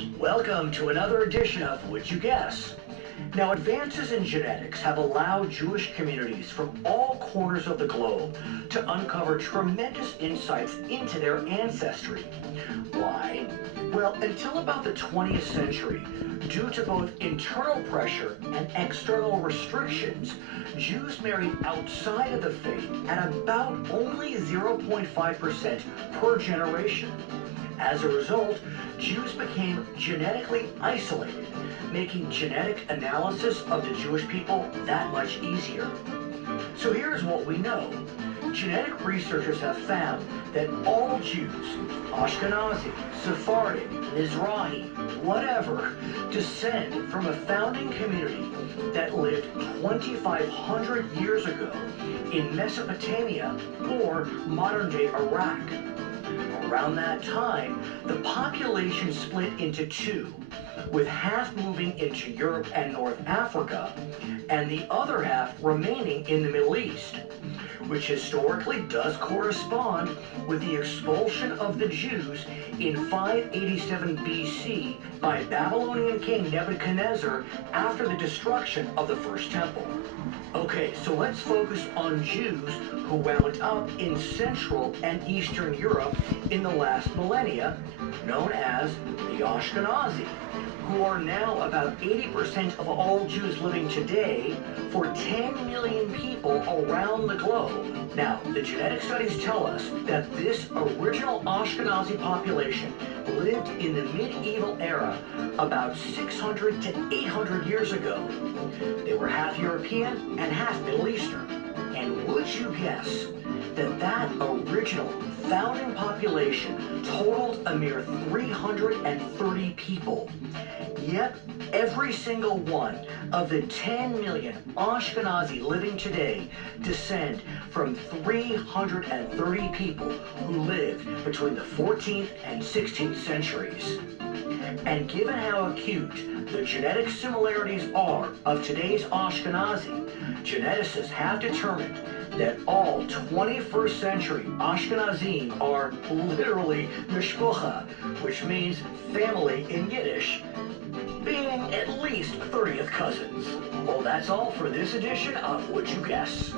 Welcome to another edition of Would You Guess? Now, advances in genetics have allowed Jewish communities from all corners of the globe to uncover tremendous insights into their ancestry. Why? Well, until about the 20th century, due to both internal pressure and external restrictions, Jews married outside of the faith at about only 0.5% per generation. As a result, Jews became genetically isolated, making genetic analysis of the Jewish people that much easier. So here's what we know. Genetic researchers have found that all Jews, Ashkenazi, Sephardic, Mizrahi, whatever, descend from a founding community that lived 2,500 years ago in Mesopotamia or modern-day Iraq. Around that time, the population split into two, with half moving into Europe and North Africa, and the other half remaining in the Middle East, which historically does correspond with the expulsion of the Jews in 587 BC by Babylonian king Nebuchadnezzar after the destruction of the First Temple. Okay, so let's focus on Jews who wound up in Central and Eastern Europe in the last millennia, known as the Ashkenazi, who are now about 80% of all Jews living today for 10 million people around the globe. Now, the genetic studies tell us that this original Ashkenazi population lived in the medieval era about 600 to 800 years ago. They were half European and half Middle Eastern. And would you guess that original founding population totaled a mere 330 people? Yep, every single one of the 10 million Ashkenazi living today descend from 330 people who lived between the 14th and 16th centuries. And given how acute the genetic similarities are of today's Ashkenazi, geneticists have determined that all 21st century Ashkenazim are literally mishpocha, which means family in Yiddish, being at least 30th cousins. Well, that's all for this edition of Would You Guess?